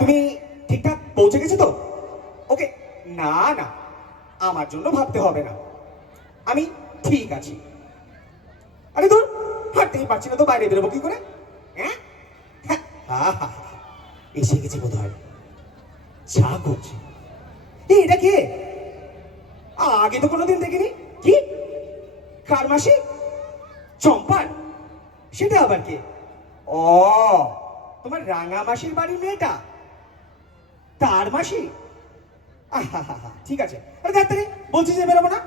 তুমি ঠিকঠাক পৌঁছে গেছো তো? ওকে, না না, আমার জন্য ভাবতে হবে না, আমি ঠিক আছি। আরে ধর, হাঁটতেই পারছি না তো, বাইরে বেরোবো কি করে? হ্যাঁ, হ্যাঁ, এসে গেছি বোধ হয়। চা করছি। এটা কে? আগে তো কোনোদিন দেখিনি। কি? কার মাসি? চম্পার? সেটা আবার কে? ও, তোমার রাঙা মাসির বাড়ির মেয়েটা, তার মাসি? ঠিক আছে। আরে ডাক্তারি বলছি যে বেরোবো না,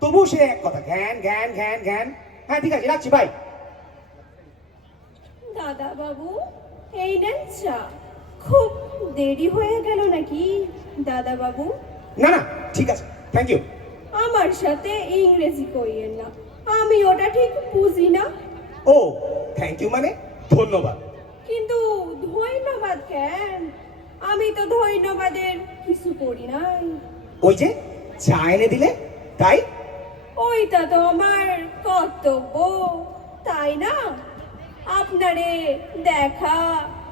তবু সে এক কথা, জ্ঞান জ্ঞান জ্ঞান জ্ঞান। হ্যাঁ ঠিক আছে, রাখছি, বাই। দাদা বাবু, এই নেন চা। খুব দেরি হয়ে গেল নাকি দাদা বাবু? না না, ঠিক আছে, থ্যাংক ইউ। আমার সাথে ইংরেজি কইয়েন না, আমি ওটা ঠিক বুঝি না। ও, থ্যাংক ইউ মানে ধন্যবাদ। কিন্তু ধন্যবাদ কেন? আমি তো ধন্যবাদের কিছু করি নাই। ওই যে চা এনে দিলে, তাই? ওইটা তো আমার কর্তব্য, তাই না? আপনারে দেখা,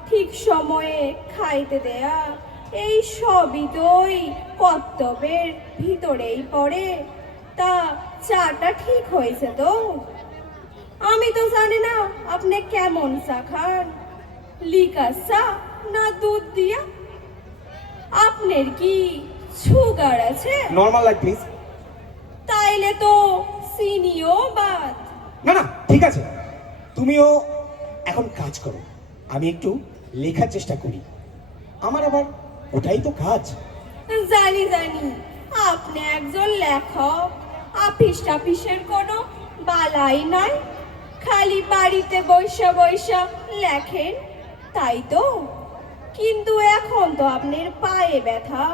ঠিক সময়ে খাইতে দেয়া, এই সবই তো ওই কর্তব্যের ভিতরেই পড়ে। তা চাটা ঠিক হয়েছে তো? আমি তো জানি না আপনি কেমন চা খান, লিকার চা না দুধ দিয়া? আপনার কি সুগার আছে? Normal light please. তাইলে তো চিনিও বাদ। না না, ঠিক আছে, তুমিও এখন কাজ করো, আমি একটু লেখার চেষ্টা করি, আমার আবার ওটাই তো কাজ। জানি জানি, আপনি একজন লেখক, আপিস টাপিসের কোনো বালাই নাই, খালি বাড়িতে বৈশা বৈশা লেখেন, তাই তো? কিন্তু এখন তো আপনার পায়ে ব্যথা,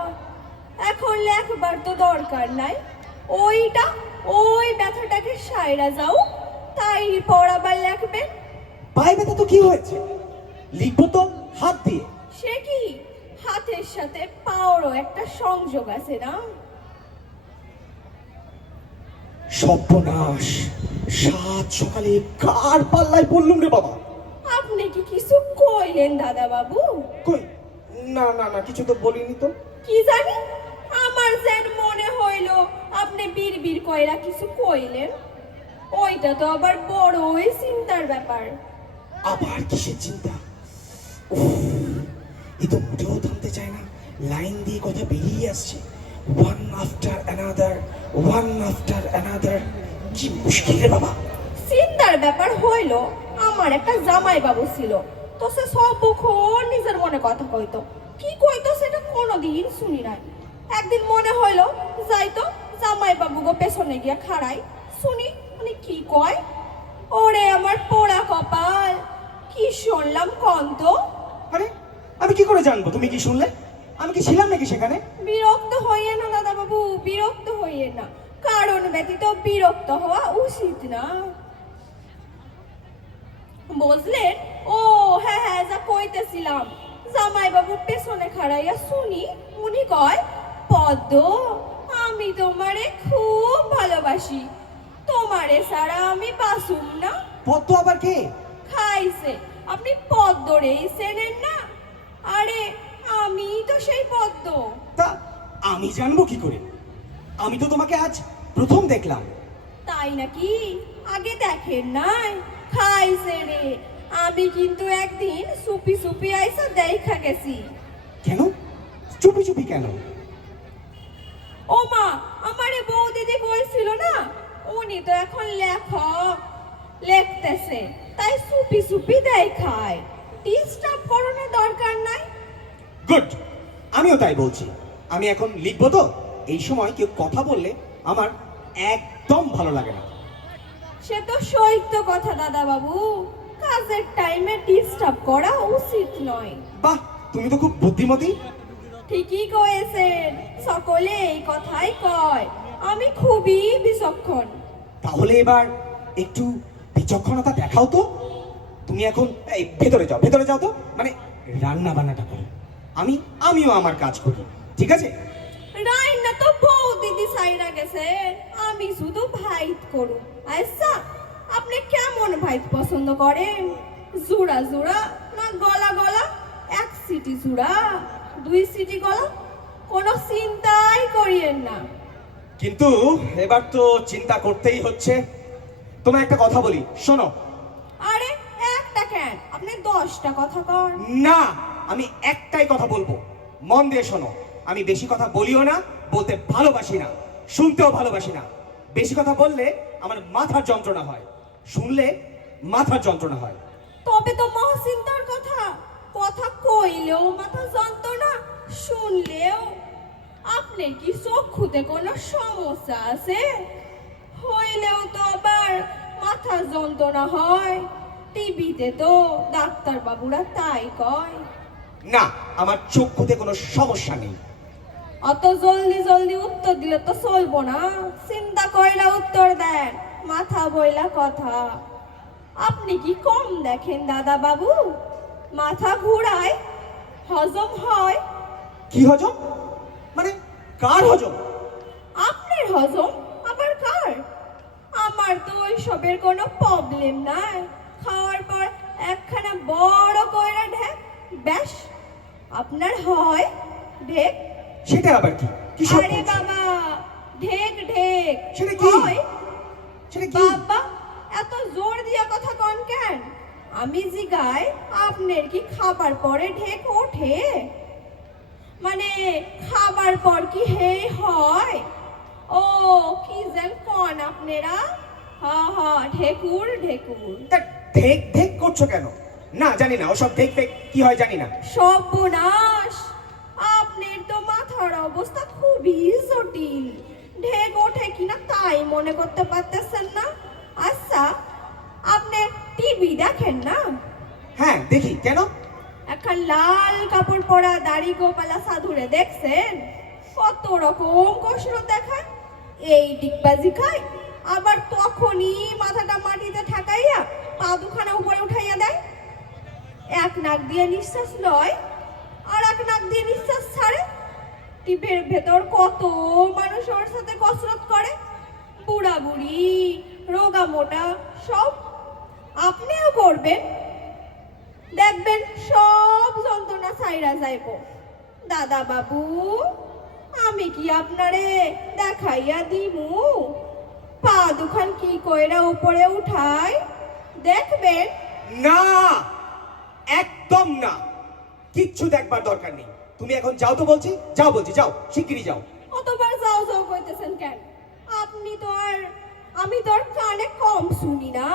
এখন লেখবার তো দরকার নাই। ওইটা, ওই ব্যথাটাকে সাইরা যাও, তাই পড়াবার লেখবেন। পায়ে ব্যথা তো কি হয়েছে, লিখবো তো হাত দিয়ে। সে কি, হাতের সাথে পাওয়ারও একটা সংযোগ আছে না? সর্বনাশ, সাত সকালে কার পাল্লায় পড়লুম রে বাবা। আপনি কি কিছু কইলেন দাদা বাবু? কই, না না না, কিছু তো বলিনি তো। কি জানি, আমার যেন মনে হইল আপনি বিড়বিড় কইরা কিছু কইলেন। ওইটা তো আবার বড়ই চিন্তার ব্যাপার। আবার কিসের চিন্তা? উফ, এ তো মোটেও থামতে চায় না, লাইন দিয়ে কথা বেরিয়ে আসছে, one after another, one after another. কি মুশকিল রে বাবা। চিন্তার ব্যাপার হইল, আমার একটা জামাই বাবু ছিল, তো সে সবক্ষণ নিজের মনে কথা কইতো। কি কইতো সেটা কোনোদিন শুনি নাই। একদিন মনে হইল যাই তো জামাই বাবু গো পেছনে গিয়া খাড়াই, শুনি উনি কি কয়। ওরে আমার পোড়া কপাল, কি শুনলাম কন্ত। আরে, আমি কি করে জানবো তুমি কি শুনলে? আমি কি ছিলাম নাকি সেখানে? বিরক্ত হইয়ে না দাদা বাবু, বিরক্ত হইয়ে না, কারণ ব্যতীত বিরক্ত হওয়া উচিত না, বুঝলেন? ও হ্যাঁ হ্যাঁ, যা কইতেছিলাম, জামাই বাবু পেছনে খাড়াইয়া শুনি উনি কয়, পদ্ম, আমি তোমারে খুব ভালোবাসি, তোমারে ছাড়া আমি বাসুম না। পদ্ম আবার কে? খাইছে, আপনি পদ্মরেই চেনেন না? আরে আমি তো সেই পদ্ম। তা আমি জানবো কি করে? আমি তো তোমাকে আজ প্রথম দেখলাম। তাই নাকি? আগে দেখেন নাই? খাইছে রে, আমি কিন্তু একদিন সুপি সুপি আইসা দেখা গেছি। কেন? চুপি চুপি কেন? ও মা, আমারে বউ দিদি বলছিল না, উনি তো এখন লেখক, লিখতেছে, তাই সুপি সুপি দেখায়। ডিস্টার্ব করানোর দরকার নাই। গুড, আমিও তাই বলছি। আমি এখন লিখবো তো, এই সময় কেউ কথা বললে আমার একদম ভালো লাগে না। সে তো সত্য কথা দাদা বাবু, কাজের টাইমে ডিস্টার্ব করা উচিত নয়। বাহ, তুমি তো খুব বুদ্ধিমতী। ঠিকই কয়েছেন, সকলে এই কথাই কয়, আমি খুবই বিচক্ষণ। তাহলে এবার একটু বিচক্ষণতা দেখাও তো। তুমি এখন এই ভেতরে যাও, ভেতরে যাও তো, মানে রান্না বান্নাটা করো, আমিও আমার কাজ করি, ঠিক আছে? রাইনা তো বউ দিদি সাইরা গেছে, আমি শুধু ভাইত করু। আচ্ছা, আপনি কেমন ভাইত পছন্দ করেন? জোড়া জোড়া না গলা গলা, এক সিট সিটি চূড়া 2 সিটি গলা, কোনো চিন্তাই করিয়েন না। কিন্তু এবার তো চিন্তা করতেই হচ্ছে। তোমায় একটা কথা বলি, শোনো। আরে একটা কেন, আপনি 10টা কথা কন। না, আমি একটাই কথা বলবো, মন দিয়ে শোনো। আমি বেশি কথা বলিও না, বলতে ভালোবাসি না, শুনতেও ভালোবাসি না। বেশি কথা বললে আমার মাথার যন্ত্রণা হয়, শুনলে মাথার যন্ত্রণা হয়। তবে তো মহাচিন্তার কথা, কথা কইলেও মাথা যন্ত্রণা, শুনলেও। আপনার কি চক্ষুতে কোনো সমস্যা আছে? হইলেও তো আবার মাথা যন্ত্রণা হয়। টিভিতে তো ডাক্তার বাবুরা তাই কয়। না, আমার চক্ষুতে কোনো সমস্যা নেই। অত জলদি জলদি উত্তর দিলে তো চলবো না, চিন্তা কইলা উত্তর দেন, মাথা বইলা কথা। আপনি কি কম দেখেন দাদা বাবু? মাথা ঘুরায়, হজম হয়। কি হজম? মানে কার হজম? আপনার হজম, আবার কার? আমার তো ওইসবের কোনো প্রবলেম নাই। খাওয়ার পর একখানা বড় কইরা ঢেক, ব্যাস আপনার হয় ঢেক। সেটা আবার কি? কি সব আরে বলছো? বাবা, ঢেক ঢেক সেটা কি? হয়। সেটা কি? বাবা, এত জোর দিয়া কথা কন কেন? আমি জিগাই, আপনার কি খাবার পরে ঢেক ওঠে? মানে খাবার পর কি হে হয়? ও কি যেন কন আপনারা? হা হা, ঢেকুর ঢেকুর। তা ঢেক ঢেক করছো কেন? না, জানি না ওসব ঢেক ঢেক কি হয় জানি না। সর্বনাশ, আপনার তো মাথার অবস্থা খুবই জটিল। ঢেক ওঠে কিনা তাই মনে করতে পারতেছেন না? আচ্ছা, আপনি টিভি দেখেন না? হ্যাঁ দেখি, কেন? এখন লাল কাপড় পরা দাড়ি গোপালা সাধুরে দেখছেন? কত রকম কসরত দেখায়। এই ডিগবাজি খায়, আবার তখনই মাথাটা মাটিতে ঠাকাইয়া পা দুখানা উপরে উঠাইয়া দেয়। এক নাক দিয়ে নিঃশ্বাস লয়, আর এক নাক দিয়ে নিঃশ্বাস ছাড়ে। টিপের ভেতর কত মানুষ ওর সাথে কসরত করে, বুড়া বুড়ি, রোগা মোটা সব। আপনিও করবেন, দেখবেন সব যন্ত্রণা ছাইরা যাইব। দাদা বাবু, আমি কি আপনারে দেখাইয়া দিমু পা দুখান কি কইরা উপরে উঠাই? দেখবেন। না, একদম না, কিচ্ছু দেখবার দরকার নেই। তুমি এখন যাও তো বলছি, যাও বলছি, যাও শিগগিরই যাও। অতবার যাও যাও কইতেছেন কেন? আপনি তো আর, আমি তো আর কানে কম শুনি না।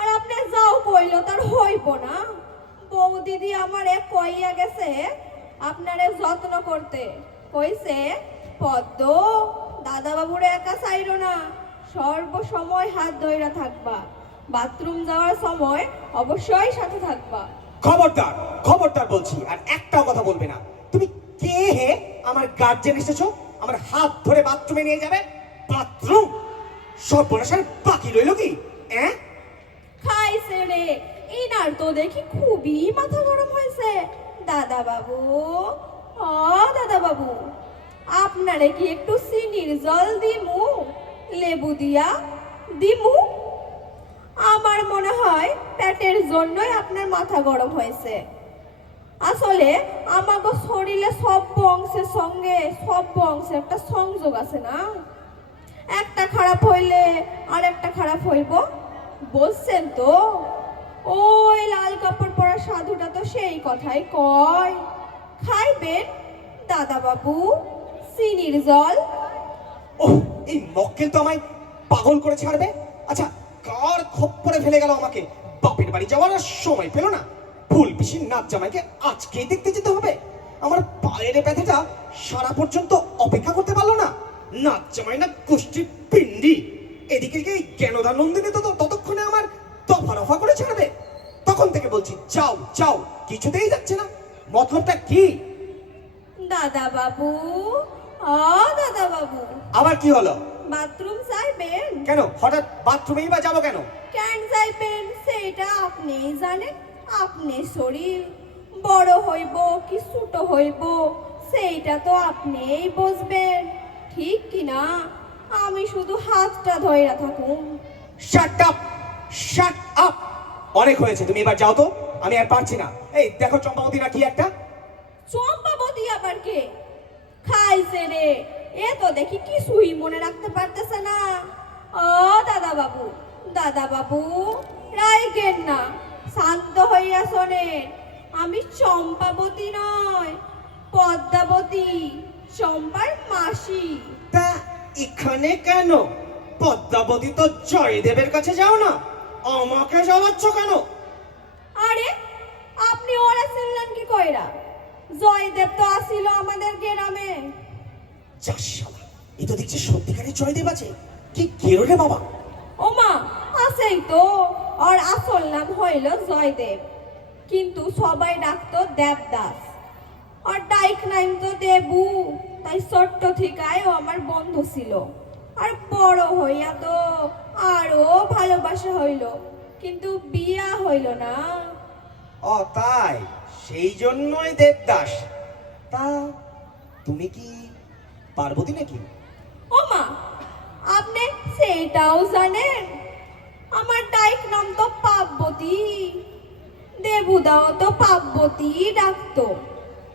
আর আপনি যাও কইলো তার হইব না। বউ দিদি আমারে কইয়া গেছে আপনারে যত্ন করতে। কইছে, পদ্ম, দাদা বাবুরে একা চাইরো না, সর্ব সময় হাত ধইরা থাকবা, বাথরুম যাওয়ার সময় অবশ্যই সাথে থাকবা। খবরদার, খবরদার বলছি, আর একটাও কথা বলবে না। তুমি কে হে? আমার গার্জেন এসেছো, আমার হাত ধরে বাথরুমে নিয়ে যাবে? বাথরুম? সর্বনাশের বাকি রইল কি? খাইছে রে, ইনার তো দেখি খুবই মাথা গরম হয়েছে। দাদা বাবু, ও দাদা বাবু, আপনারে কি একটু চিনির জল দিমু? লেবু দিয়া দিমু? আমার মনে হয় পেটের জন্যই আপনার মাথা গরম হয়েছে। আসলে আমাগো শরীরে সব অংশের সঙ্গে সব অংশের একটা সংযোগ আছে না? একটা খারাপ হইলে আর একটা খারাপ হইব, বলছেন তো? ওই লাল কাপড় পরা সাধুটা তো সেই কথাই কয়। খাইবেন দাদা বাবু চিনির জল? ওহ, এই মক্কেল তো আমায় পাগল করে ছাড়বে। আচ্ছা, কার খপ্পরে ফেলে গেল আমাকে? বাপের বাড়ি যাওয়ার আর সময় পেল না। ফুল পিসির নাচ জামাইকে আজকেই দেখতে যেতে হবে। আমার পায়ের ব্যথাটা সারা পর্যন্ত অপেক্ষা করতে পারলো না। নাচ জামাই না গোষ্ঠীর পিন্ডি। এদিকে এই জ্ঞানদা নন্দিনী তো ততক্ষণে আমার দফা রফা করে ছাড়বে। তখন থেকে বলছি যাও যাও, কিছুতেই যাচ্ছে না। মতলবটা কি? দাদা বাবু, ও দাদা বাবু, আবার কি হলো? বাথরুম চাইবেন? কেন হঠাৎ বাথরুমেই বা যাবো কেন? কেন চাইবেন সেটা আপনিই জানেন। আপনি শরীর বড় হইব কি ছোট হইব সেইটা তো আপনিই বুঝবেন, ঠিক কি না? আমি শুধু হাতটা ধইরা থাকুন। Shut up, shut up. অনেক হয়েছে, তুমি এবার যাও তো, আমি আর পারছি না। এই দেখো চম্পাবতী না কি একটা। চম্পাবতী আবার কে? খাইছে রে, এ তো দেখি কিছুই মনে রাখতে পারতেছে না। ও দাদা বাবু রাইগেন না, শান্ত হইয়া শোনেন। আমি চম্পাবতী নয়, পদ্মাবতী, চম্পার মাসি। তা এখানে কেন? পদ্মাবতী তো জয়দেবের কাছে যাও না, আমাকে জ্বালাচ্ছ কেন? আরে আপনি ওরা শুনলেন কি কইরা? জয়দেব তো আসিল আমাদের গ্রামে। যাস শালা, এ তো দেখছি সত্যিকারের জয়দেব আছে। কি গেরো রে বাবা। ওমা আছেই তো, আর আসল নাম হইল জয়দেব, কিন্তু সবাই ডাকতো দেবদাস। আর ডাইক নাম তো দেবু, তাই ছোট্ট থেকায় ও আমার বন্ধু ছিল। আর বড় হইয়া তো আরো ভালোবাসা হইল, কিন্তু বিয়া হইল না। ও তাই, সেই জন্যই দেবদাস। তা তুমি কি পার্বতী নাকি? ওমা আপনি সেটাও জানেন? আমার ডাইক নাম তো পার্বতী, দেবুদাও তো পার্বতী ডাকতো।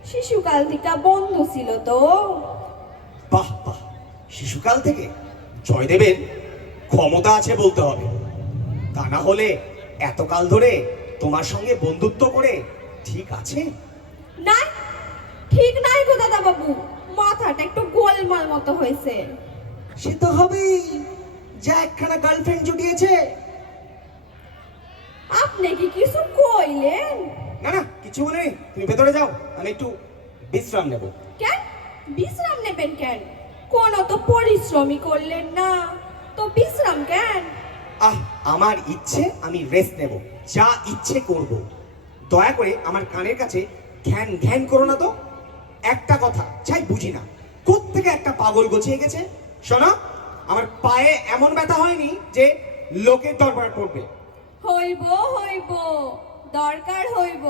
শিশুকাল থেকে বন্ধু ছিল তো। বাহ বাহ, শিশুকাল থেকে জয়দেবের ক্ষমতা আছে বলতে হবে। তা না হলে এতকাল ধরে তোমার সঙ্গে বন্ধুত্ব করে ঠিক আছে? না ঠিক নাই গো দাদা বাবু, মাথাটা একটু গোলমাল মতো হয়েছে। সে তো হবেই, যা একখানা গার্লফ্রেন্ড জুটিয়েছে। আপনি কি কিছু কইলেন? না না, কিছু বলে নেই, তুমি ভেতরে যাও, আমি একটু বিশ্রাম নেব। কেন বিশ্রাম নেবেন কেন? কোনো তো পরিশ্রমই করলেন না, তো বিশ্রাম কেন? আমার ইচ্ছে, আমি রেস্ট নেব, যা ইচ্ছে করব। দয়া করে আমার কানের কাছে ঘ্যান ঘ্যান করো না তো। একটা কথা চাই বুঝি না, কোত্থেকে একটা পাগল গছিয়ে গেছে। শোনো, আমার পায়ে এমন ব্যথা হয়নি যে লোকের দরবার পড়বে। হইব হইব, দরকার হইব।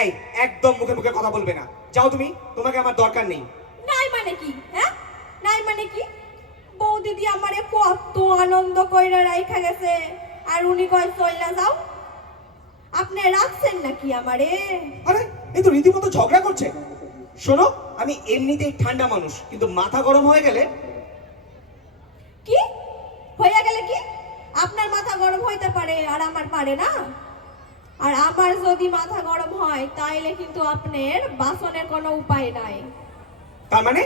এই একদম মুখে মুখে কথা বলবে না, যাও তুমি, তোমাকে আমার দরকার নেই। নাই মানে কি? হ্যাঁ নাই মানে কি? বউ দিদি আমারে কত আনন্দ কইরা রাইখা গেছে, আর উনি কয় চইলা যাও। আপনি রাখছেন নাকি আমারে? আরে এই তো রীতিমতো ঝগড়া করছে। শোনো, আমি এমনিতেই ঠান্ডা মানুষ, কিন্তু মাথা গরম হয়ে গেলে। কি হইয়া গেলে কি? আপনার মাথা গরম হইতে পারে, আর আমার পারে না। আর আমার যদি মাথা গরম হয় তাইলে কিন্তু আপনার বাসনের কোনো উপায় নাই। তার মানে?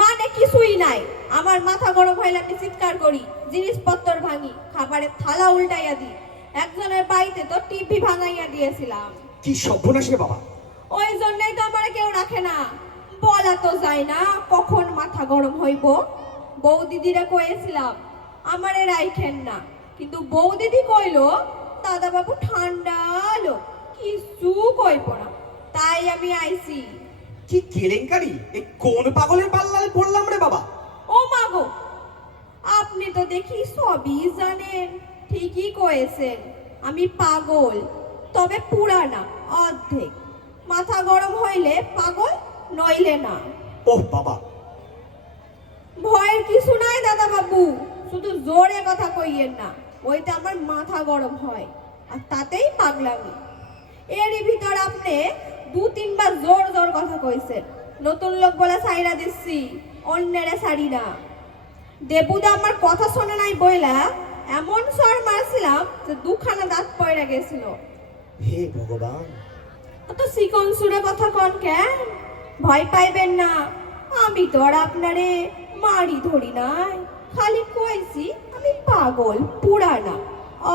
মানে কিছুই নাই। আমার মাথা গরম হইলে আমি চিৎকার করি, জিনিসপত্র ভাঙি, খাবারের থালা উল্টাইয়া দিই। একজনের বাড়িতে তো টিভি ভাঙাইয়া দিয়েছিলাম। কি সর্বনাশ রে বাবা। ওই জন্যই তো আমার কেউ রাখে না। বলা তো যায় না কখন মাথা গরম হইব। বউ দিদিরা কয়েছিলাম আমারে রাইখেন না, কিন্তু বউ দিদি কইলো দাদা বাবু ঠান্ডা লোক, কিছু কইব না, তাই আমি আইছি। কি কেলেঙ্কারি, এই কোন পাগলের পাল্লায় পড়লাম রে বাবা। ও মাগো, আপনি তো দেখি সবই জানেন। ঠিকই কয়েছেন, আমি পাগল, তবে পুরা না, অর্ধেক। মাথা গরম হইলে পাগল, নইলে না। ওহ বাবা, ভয়ের কিছু নাই দাদা বাবু, শুধু জোরে কথা কইয়েন না, ওইটা আমার মাথা গরম হয়, আর তাতেই পাগলামি। এরই ভিতর আপনি 2-3 বার জোর জোর কথা কইছেন। নতুন লোক বলে সাইরা দিচ্ছি, অন্যেরে সারি না। দেবুদা আমার কথা শোনে নাই বইলা এমন স্বর মারছিলাম যে 2খানা দাঁত পয়রা গেছিল। হে ভগবান। অত চিকন সুরে কথা কন কেন? ভয় পাইবেন না, আমি তো আর আপনারে মারি ধরি নাই, খালি কইছি আমি পাগল, পুরা না,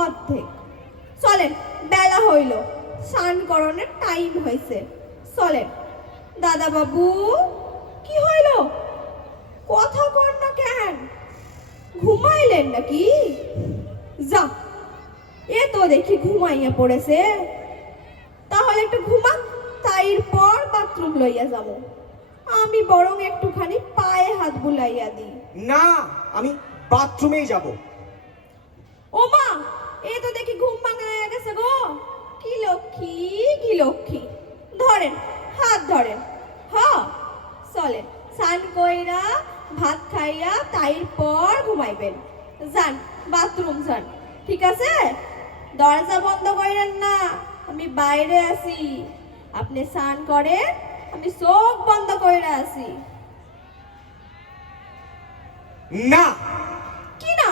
অর্ধেক। চলেন, বেলা হইল, স্নান করণের টাইম হয়েছে, চলেন। দাদা বাবু কি হইল? কথা কন না কেন? ঘুমাইলেন নাকি? যা, এ তো দেখি ঘুমাইয়া পড়েছে। তাহলে একটু ঘুমান, তারপর বাথরুম লইয়া যাব। আমি বরং একটুখানি পায়ে হাত বুলাইয়া দিই। না, আমি বাথরুমেই যাব। ও মা, এ তো দেখি ঘুম ভাঙা হয়ে গেছে গো। কি লক্ষ্মী, কি লক্ষ্মী। ধরেন, হাত ধরেন। হ্যাঁ চলেন, স্নান কইরা ভাত খাইয়া তারপর ঘুমাইবেন। যান, বাথরুম যান, ঠিক আছে? দরজা বন্ধ করেন না, আমি বাইরে আছি। আপনি স্নান করেন, আমি চোখ বন্ধ করে আছি। না। কি না?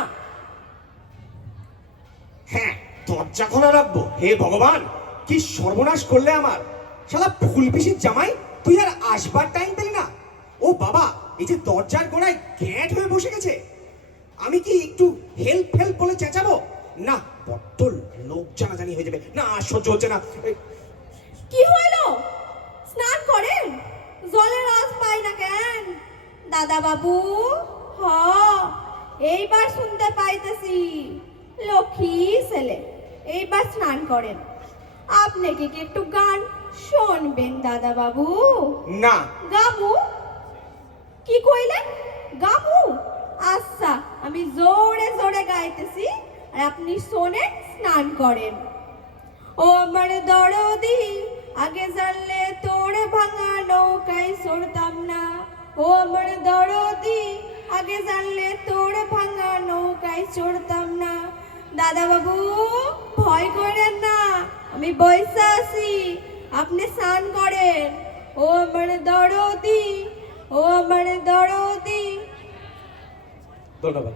হ্যাঁ, দরজা খোলা রাখবো? হে ভগবান, কি সর্বনাশ করলে আমার! শালা ফুল পিসির জামাই, তুই আর আসবার টাইম পেলি না? ও বাবা, এই যে দরজার গোড়ায় গ্যাঁট হয়ে বসে গেছে, আমি কি একটু হেল্প হেল্প বলে চেঁচাবো? না, বড্ড লোক জানাজানি হয়ে যাবে। না, সহ্য হচ্ছে না। কি হইলো? স্নান করেন, জলের আজ পাই না কেন? দাদা বাবু, হ, এইবার শুনতে পাইতেছি। লক্ষ্মী ছেলে, এইবার স্নান করেন। আপনি কি একটু গান শুনবেন দাদা বাবু? না। গামু? কি কইলেন? গামু? আচ্ছা, আমি জোরে জোরে গাইতেছি আর আপনি শোনেন, স্নান করেন। ও আমার দরদি, আগে জানলে তোর ভাঙা নৌকায় চড়তাম না। ও আমার দরদি, আগে জানলে তোর ভাঙা নৌকায় চড়তাম না। দাদা বাবু, ভয় করেন না, আমি বইসা আছি, আপনি স্নান করেন। ও আমার দরদি, ও আমার দরদি। ধন্যবাদ।